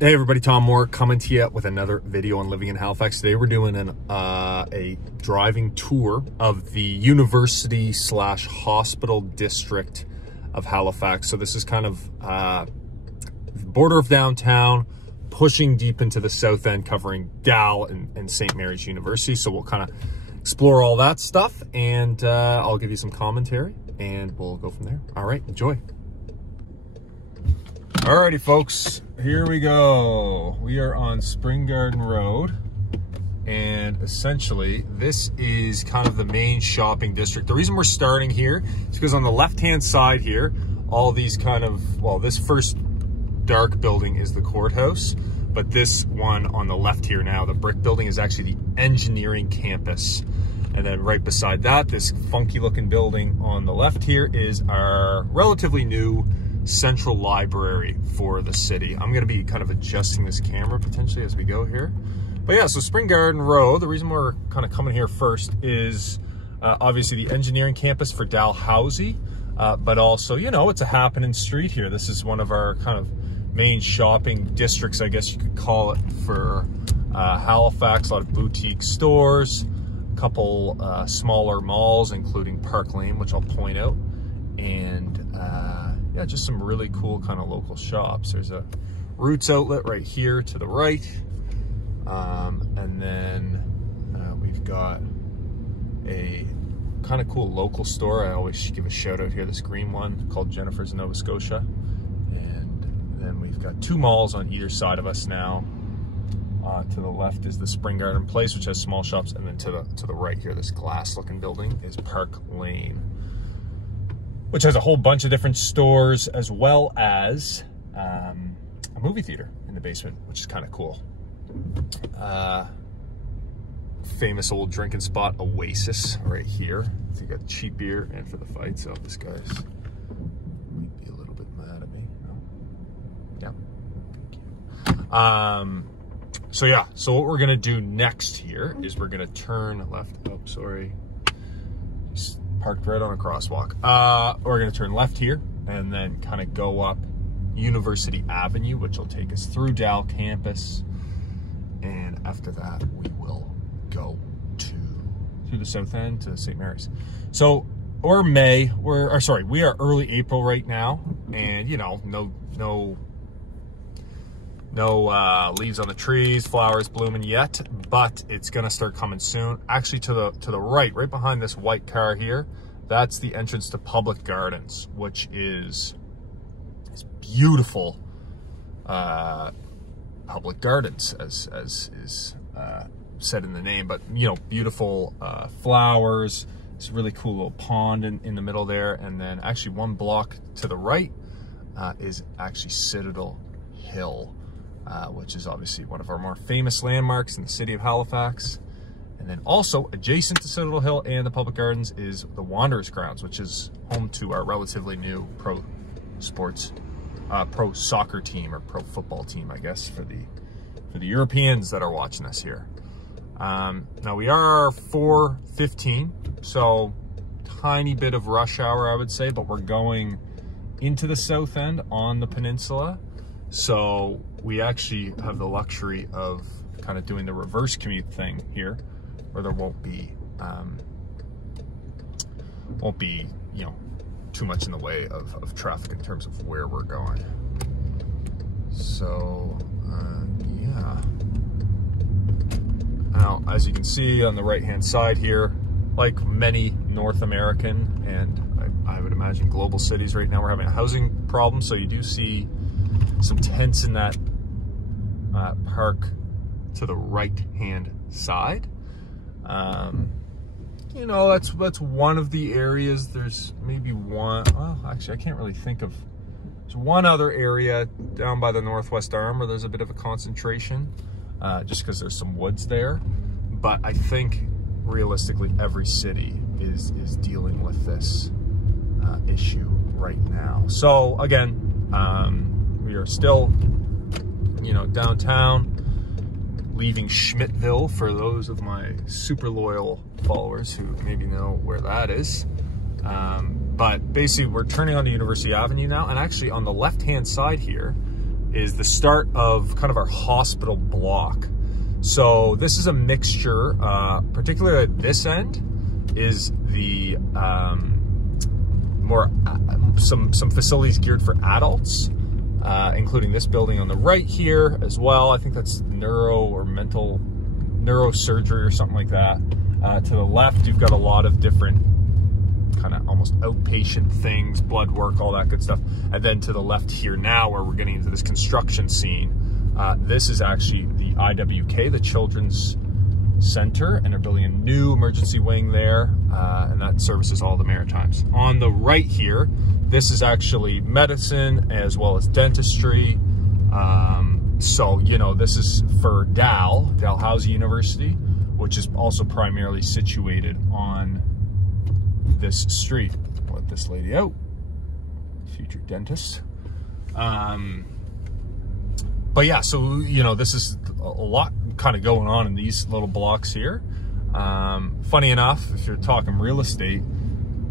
Hey everybody, Tom Moore coming to you with another video on living in Halifax. Today we're doing a driving tour of the university / hospital district of Halifax. So this is kind of border of downtown, pushing deep into the south end, covering Dal and St. Mary's University. So we'll kind of explore all that stuff, and I'll give you some commentary and we'll go from there. All right, enjoy. Alrighty folks, here we go. We are on Spring Garden Road, and essentially this is kind of the main shopping district. The reason we're starting here is because on the left hand side here, all these kind of, well, this first dark building is the courthouse, but this one on the left here now, the brick building, is actually the engineering campus. And then right beside that, this funky looking building on the left here is our relatively new central library for the city. I'm going to be kind of adjusting this camera potentially as we go here. But yeah, so Spring Garden Road, the reason we're kind of coming here first is obviously the engineering campus for Dalhousie, but also, you know, it's a happening street here. This is one of our kind of main shopping districts, I guess you could call it, for Halifax. A lot of boutique stores, a couple smaller malls, including Park Lane, which I'll point out, and yeah, just some really cool kind of local shops. There's a Roots outlet right here to the right. And then we've got a kind of cool local store. I always give a shout out here, this green one called Jennifer's in Nova Scotia. And then we've got two malls on either side of us now. To the left is the Spring Garden Place, which has small shops. And then to the right here, this glass looking building is Park Lane, which has a whole bunch of different stores, as well as a movie theater in the basement, which is kind of cool. Famous old drinking spot, Oasis, right here. So you got cheap beer and for the fight. So this guy's might be a little bit mad at me. Yeah. Thank you. So yeah, so what we're gonna do next here is we're gonna turn left. Oh, sorry. Just parked right on a crosswalk. We're gonna turn left here and then kind of go up University Avenue, which will take us through Dal campus. And after that, we will go through the south end to St. Mary's. So, we are early April right now, and you know, no leaves on the trees, flowers blooming yet, but it's gonna start coming soon. Actually, to the right behind this white car here, that's the entrance to Public Gardens, which is beautiful. Public Gardens, as is said in the name, but you know, beautiful flowers. It's a really cool little pond in the middle there, and then actually one block to the right is actually Citadel Hill, which is obviously one of our more famous landmarks in the city of Halifax. And then also adjacent to Citadel Hill and the Public Gardens is the Wanderers Grounds, which is home to our relatively new pro soccer team, or pro football team, I guess, for the Europeans that are watching us here. Now we are 4:15, so tiny bit of rush hour, I would say, but we're going into the south end on the peninsula. So we actually have the luxury of kind of doing the reverse commute thing here, where there won't be you know, too much in the way of traffic in terms of where we're going. So yeah. Now, as you can see on the right hand side here, like many North American and I would imagine global cities right now, we're having a housing problem. So you do see some tents in that park to the right hand side. You know, that's one of the areas. There's maybe one, well, actually I can't really think of, there's one other area down by the Northwest Arm where there's a bit of a concentration, just because there's some woods there. But I think realistically every city is dealing with this issue right now. So again, we are still, you know, downtown, leaving Schmidtville for those of my super loyal followers who maybe know where that is. But basically we're turning onto University Avenue now, and actually on the left hand side here, is the start of kind of our hospital block. So this is a mixture, particularly at this end, is the some facilities geared for adults, including this building on the right here as well. I think that's neurosurgery or something like that. To the left, you've got a lot of different kind of almost outpatient things, blood work, all that good stuff. And then to the left here now, where we're getting into this construction scene, this is actually the IWK, the Children's Center, and they're building a new emergency wing there, and that services all the Maritimes. On the right here, this is actually medicine as well as dentistry. So, you know, this is for Dalhousie University, which is also primarily situated on this street. Let this lady out, future dentist. But yeah, so, you know, this is a lot kind of going on in these little blocks here. Funny enough, if you're talking real estate,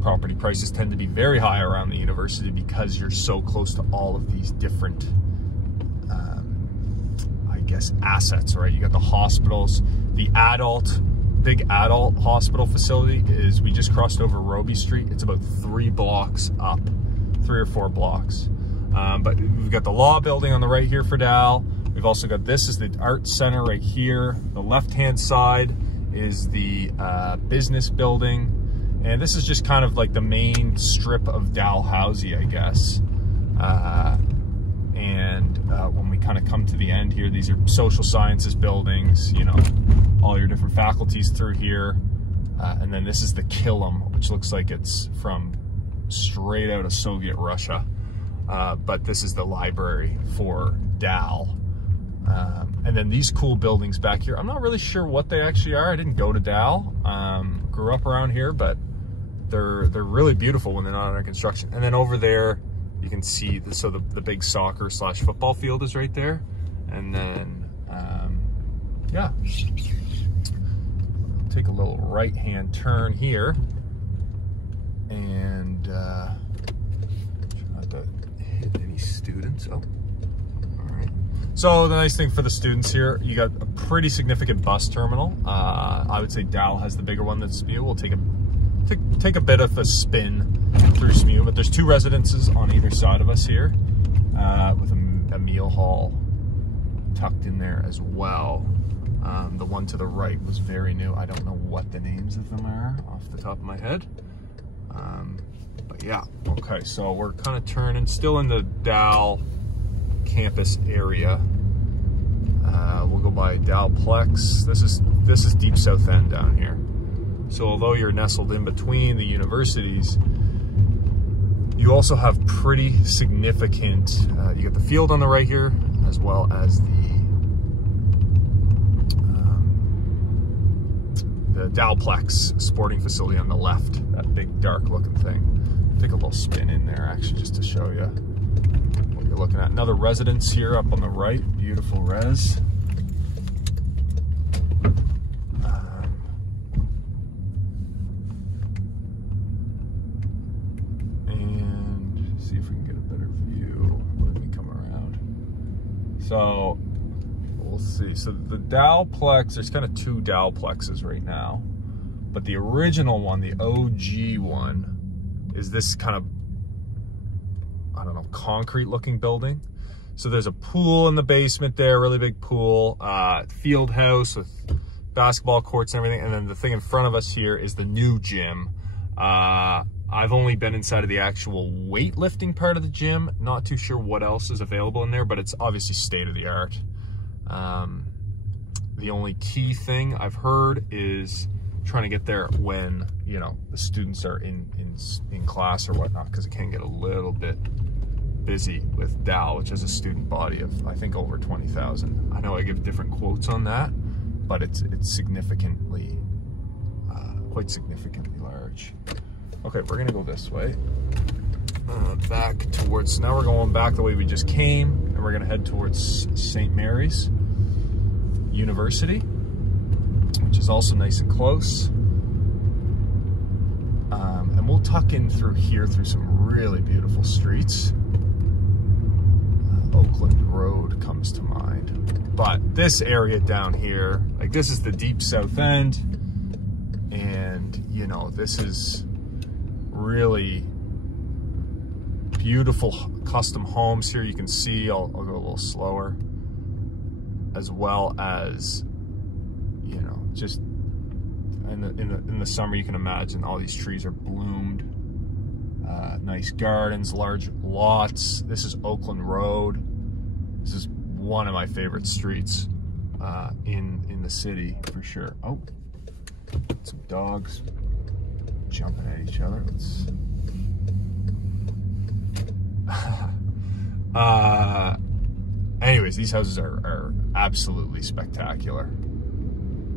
property prices tend to be very high around the university because you're so close to all of these different, I guess, assets, right? You got the hospitals, the big adult hospital facility is, we just crossed over Robie Street. It's about 3 blocks up, 3 or 4 blocks. But we've got the law building on the right here for Dal. We've also got, this is the art center right here. The left-hand side is the business building. And this is just kind of like the main strip of Dalhousie, I guess. When we kind of come to the end here, these are social sciences buildings, you know, all your different faculties through here. And then this is the Killam, which looks like it's from straight out of Soviet Russia. But this is the library for Dal. And then these cool buildings back here, I'm not really sure what they actually are. I didn't go to Dal, grew up around here, but they're really beautiful when they're not under construction. And then over there, you can see, the big soccer/football field is right there. And then, yeah, take a little right-hand turn here. And try not to hit any students. Oh, all right. So the nice thing for the students here, you got a pretty significant bus terminal. I would say Dal has the bigger one that's SMU. We'll take a bit of a spin through SMU, but there's 2 residences on either side of us here, with a meal hall tucked in there as well. The one to the right was very new. I don't know what the names of them are off the top of my head. But yeah, okay, so we're kind of turning, still in the Dal campus area. We'll go by Dalplex. This is deep south end down here. So although you're nestled in between the universities, you also have pretty significant, you got the field on the right here, as well as the Dalplex sporting facility on the left, that big dark looking thing. Take a little spin in there actually just to show you what you're looking at. Another residence here up on the right, beautiful res. So we'll see. So the Dalplex, there's kind of 2 Dalplexes right now, but the original one, the OG one, is this kind of, I don't know, concrete looking building. So there's a pool in the basement there, really big pool, field house with basketball courts and everything. And then the thing in front of us here is the new gym. I've only been inside of the actual weightlifting part of the gym. Not too sure what else is available in there, but it's obviously state-of-the-art. The only key thing I've heard is trying to get there when, you know, the students are in class or whatnot, because it can get a little bit busy with Dal, which has a student body of, I think, over 20,000. I know I give different quotes on that, but it's significantly, quite significantly large. Okay, we're gonna go this way, back towards, now we're going back the way we just came, and we're gonna head towards St. Mary's University, which is also nice and close. And we'll tuck in through here, through some really beautiful streets. Oakland Road comes to mind. But this area down here, like this is the deep south end. And, you know, this is really beautiful custom homes here. You can see, I'll go a little slower, as well as, you know, just in the summer, you can imagine all these trees are bloomed. Nice gardens, large lots. This is Oakland Road. This is one of my favorite streets in the city for sure. Oh, some dogs jumping at each other. Let's. Anyways, these houses are absolutely spectacular.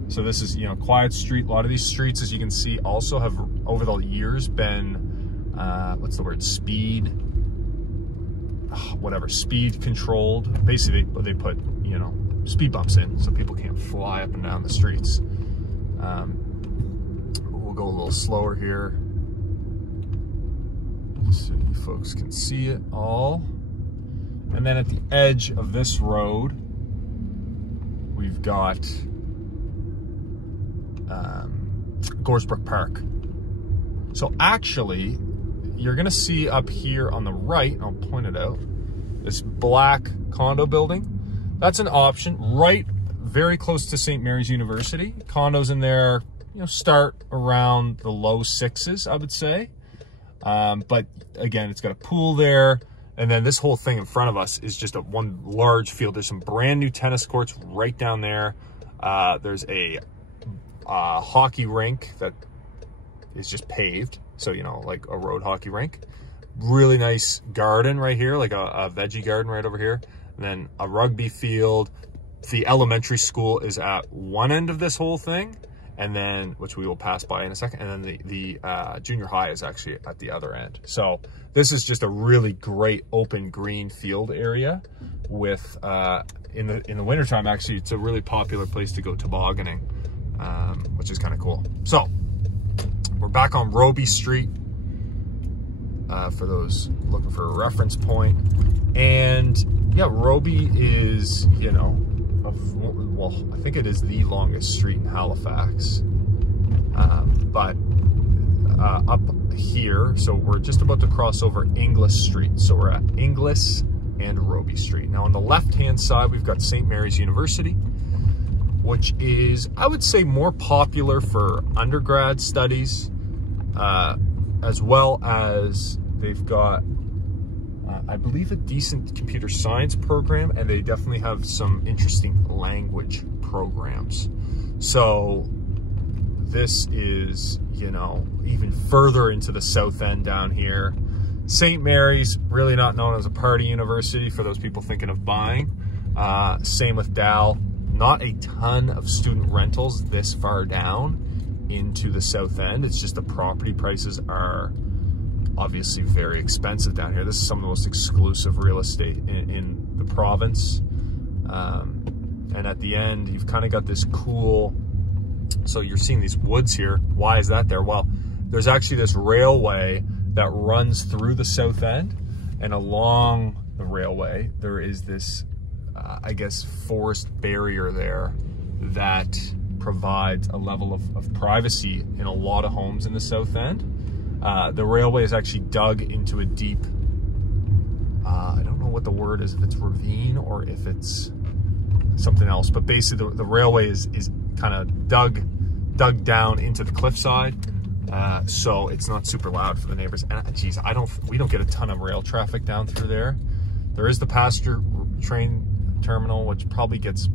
So this is, you know, quiet street. A lot of these streets, as you can see, also have over the years been what's the word, speed controlled. Basically they put, you know, speed bumps in so people can't fly up and down the streets. We'll go a little slower here so you folks can see it all. And then at the edge of this road, we've got Goresbrook Park. So actually, you're gonna see up here on the right, and I'll point it out, this black condo building. That's an option, right, very close to St. Mary's University. Condos in there, you know, start around the low sixes, I would say. But again, it's got a pool there. And then this whole thing in front of us is just one large field. There's some brand new tennis courts right down there. There's a hockey rink that is just paved. So, you know, like a road hockey rink. Really nice garden right here, like a veggie garden right over here. And then a rugby field. The elementary school is at one end of this whole thing, and then, which we will pass by in a second. And then the junior high is actually at the other end. So this is just a really great open green field area with, in the wintertime, actually, it's a really popular place to go tobogganing, which is kind of cool. So we're back on Roby Street, for those looking for a reference point. And yeah, Roby is, you know, well, I think it is the longest street in Halifax. But up here, so we're just about to cross over Inglis Street. So we're at Inglis and Roby Street. Now on the left-hand side, we've got St. Mary's University, which is, I would say, more popular for undergrad studies, as well as they've got, I believe, a decent computer science program, and they definitely have some interesting language programs. So this is, you know, even further into the south end down here. St. Mary's, really not known as a party university for those people thinking of buying. Same with Dal. Not a ton of student rentals this far down into the south end. It's just the property prices are obviously very expensive down here. This is some of the most exclusive real estate in the province. And at the end, you've kind of got this cool, so you're seeing these woods here. Why is that there? Well, there's actually this railway that runs through the south end, and along the railway, there is this, I guess, forest barrier there that provides a level of privacy in a lot of homes in the south end. The railway is actually dug into a deep, I don't know what the word is, if it's ravine or if it's something else, but basically the railway is kind of dug down into the cliffside, so it's not super loud for the neighbors. And geez, we don't get a ton of rail traffic down through there. There is the passenger train terminal, which probably gets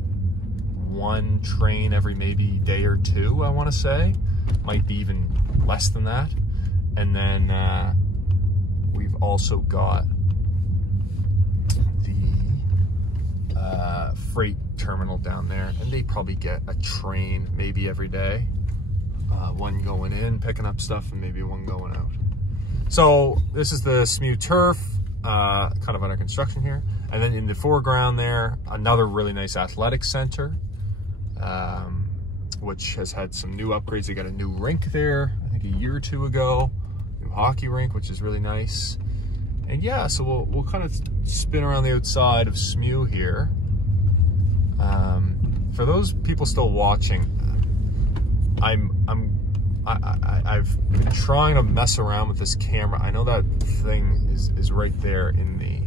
one train every maybe day or two, I want to say. Might be even less than that. And then we've also got the freight terminal down there, and they probably get a train maybe every day. One going in, picking up stuff, and maybe one going out. So this is the SMU turf, kind of under construction here. And then in the foreground there, another really nice athletic center, which has had some new upgrades. They got a new rink there, I think a year or two ago. New hockey rink, which is really nice. And yeah, so we'll kind of spin around the outside of SMU here. For those people still watching, I've been trying to mess around with this camera. I know that thing is right there in the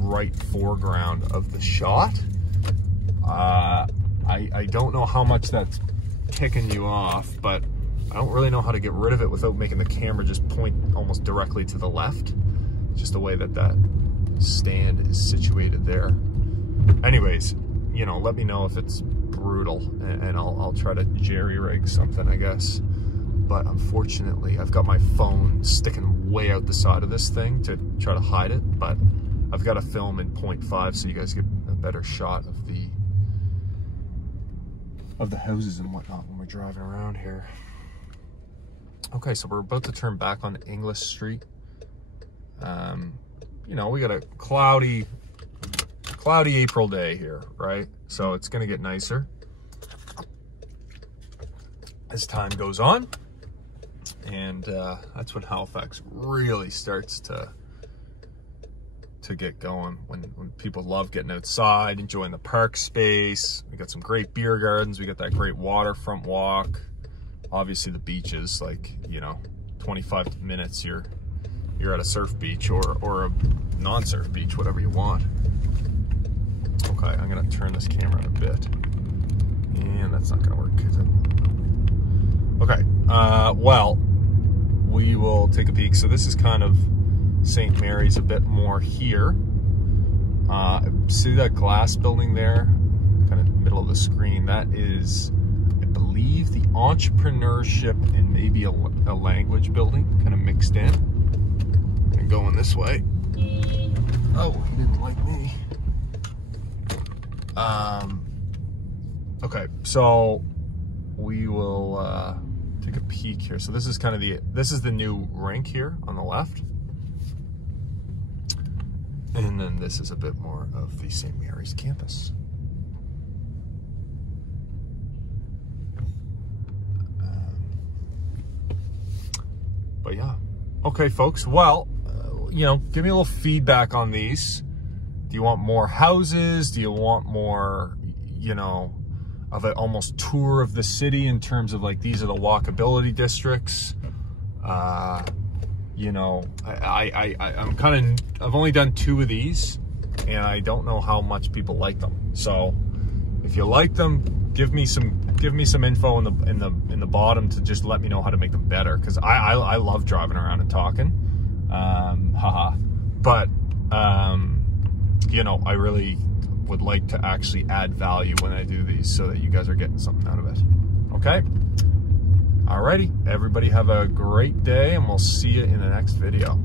right foreground of the shot. I don't know how much that's kicking you off, but I don't really know how to get rid of it without making the camera just point almost directly to the left. Just the way that stand is situated there. Anyways, you know, let me know if it's brutal, and I'll try to jerry-rig something, I guess. But unfortunately, I've got my phone sticking way out the side of this thing to try to hide it, but I've got to film in 0.5 so you guys get a better shot of the houses and whatnot when we're driving around here. Okay, so we're about to turn back on English Street. You know, we got a cloudy April day here, right? So it's gonna get nicer as time goes on, and that's when Halifax really starts to get going, when people love getting outside, enjoying the park space. We got some great beer gardens, we got that great waterfront walk, obviously the beaches, like, you know, 25 minutes you're at a surf beach or a non-surf beach, whatever you want. Okay, I'm gonna turn this camera a bit, and that's not gonna work, is it? Okay, well, we will take a peek. So this is kind of St. Mary's a bit more here. See that glass building there, kind of middle of the screen? That is, I believe, the entrepreneurship and maybe a language building kind of mixed in. And going this way. Oh, he didn't like me. Okay, so we will take a peek here. So this is kind of this is the new rink here on the left. And then this is a bit more of the St. Mary's campus. But yeah. Okay, folks. Well, you know, give me a little feedback on these. Do you want more houses? Do you want more, you know, of an almost tour of the city in terms of like, these are the walkability districts? You know, I've only done 2 of these, and I don't know how much people like them. So if you like them, give me some info in the bottom to just let me know how to make them better, because I love driving around and talking. But you know, I really would like to actually add value when I do these, so that you guys are getting something out of it. Okay? Alrighty, everybody have a great day, and we'll see you in the next video.